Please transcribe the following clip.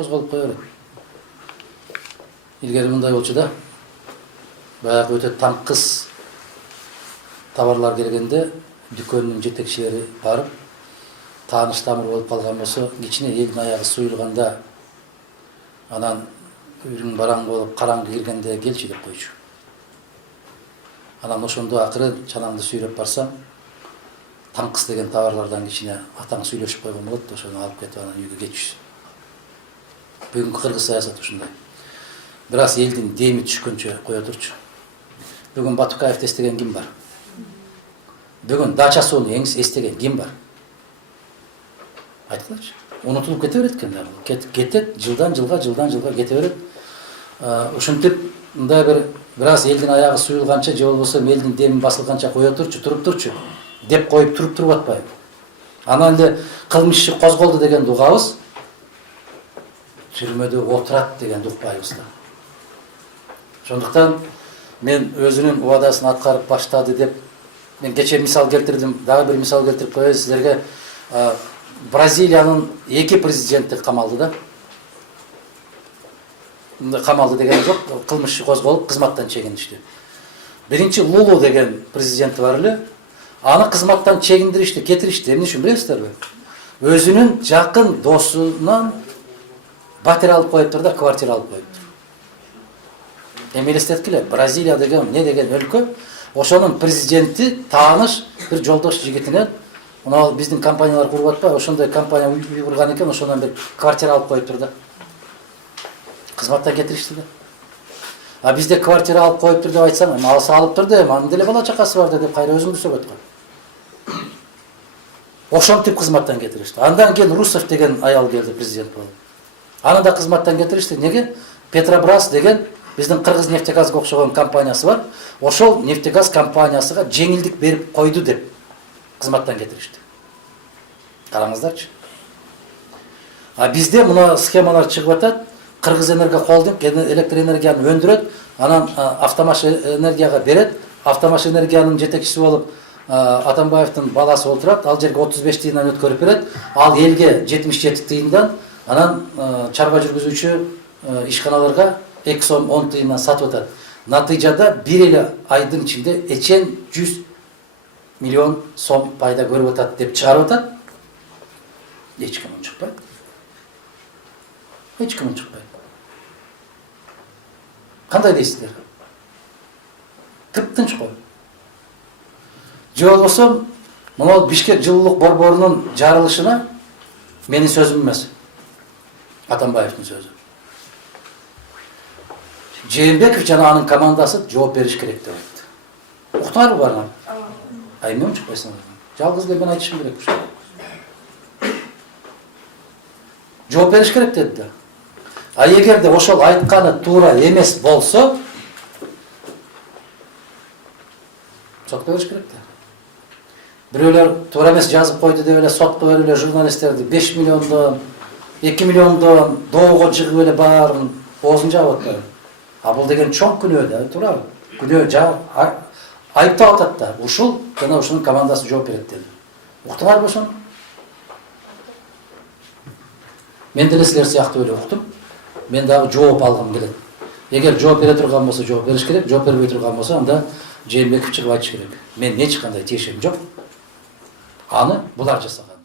козголуп кое берет. Илгери мындай болчу да, баягы өтө таңкыс товарлар келгенде дүкөнүнүн жетекчилери барып, тааныш тамыр болуп калган болсо, кичине элдин аягы суюлганда, анан үйрүң бараң болуп караңгы киргенде келчи деп койчу. Анан ошондо акыры чанаңды сүйрөп барсам, таңкыс деген товарлардан кичине атаң сүйлөшүп койгон болот, ошону алып кетип анан үйгө кетчү. Бүгүнкү кыргыз саясаты ушундай. Бир аз элдин деми түшкөнчө кое турчу. Бүгүн Батукаевди эстеген ким бар? Бүгүн Дача сууну эстеген ким бар? Айткылачы. Унутулуп кете берет экен дагы. Кетет, жылдан жылга кете берет. Ушинтип мындай бир аз элдин аягы суюлганча, же болбосо элдин деми басылганча кое турчу, туруп турчу деп коюп туруп атпайбы. Анан эле кылмыш иши козголду дегенди угабыз, түрмөдө отурат дегенди укпайбыз да. Ошондуктан мен өзүнүн убадасын аткарып баштады деп мен кече мисал келтирдим, дагы бир мисал келтирип коеюн силерге. Бразилиянын 2 президенти камалды да. Камалды деген жок, кылмыш иши козголуп кызматтан чегиништи. Биринчи Лулу деген президенти бар эле. Аны кызматтан чегиндиришти, кетиришти. Эмне үчүн билесиздерби? Өзүнүн жакын досунан батир алып коюптур да, квартира алып коюптур. Эми элестеткиле, Бразилия деген эмне деген өлкө, ошонун президенти тааныш бир жолдош жигитинен, мына биздин компаниялар куруп атпайбы, ошондой компания үй курган экен, ошондон бир квартира алып коюптур да. Кызматтан кетиришти да. А бизде квартира алып коюптур деп айтсаң, эми алса алыптыр да, анын деле бала чакасы бар деп кайра өзүңдү сөйгөт кой. Ошентип кызматтан кетиришти. Андан кийин Русов деген аял келди президент болуп. Аны да кызматтан кетиришти. Неге? Петробрас деген биздин Кыргыз нефтегазга окшогон компаниясы бар. Ошол нефтегаз компаниясыга жеңилдик берип койду деп кызматтан кетиришти. Караңыздарчы. А бизде мына схемалар чыгып атат. Кыргыз энерго холдинг электр энергияны өндүрөт, анан Автомаш энергияга берет. Автомаш энергиянын жетекчиси болуп Атамбаевдин баласы отурат, ал жерге 35 тыйындан өткөрүп берет, ал элге 77 тыйындан, анан чарба жүргүзүүчү ишканаларга 2 сом 10 тыйындан сатып атат. Натыйжада бир эле айдын ичинде 100 миллион сом пайда көрүп атат деп чыгарып атат. Эч ким чыкпайт. Эч ким чыкпайт. Кандай дейсиздер? Тыптынч кой. Же болбосо, мына Бишкек жылуулук борборунун жарылышына менин сөзүм эмес. Атамбаевдин сөзү. Жээнбеков жана анын командасы жооп бериш керек деп айтты. Уктуңарбы барыңар? А эмне чыкпайсыңар? Жалгыз мен айтышым керек ушул. Жооп бериш керек деди да. А эгерде ошол айтканы туура эмес болсо, сотко бериш керек да. Бирөөлөр туура эмес жазып койду деп эле сотко берип эле журналисттерди 5 миллиондон, 2 миллиондон доого чыгып эле баарын оозун жаап атпайбы. А бул деген чоң күнөө да, туурабы? Күнөө жаап айыптап атат да. Ушул жана ушунун командасы жооп берет деди. Уктуңарбы ошону? Мен деле силер сыяктуу эле уктум. Мен дагы жооп алгым келет. Эгер жооп бере турган болсо жооп бериш керек, жооп бербей турган болсо анда Жээнбеков чыгып айтыш керек. Мен эч кандай тиешем жок. Аны булар жасаган.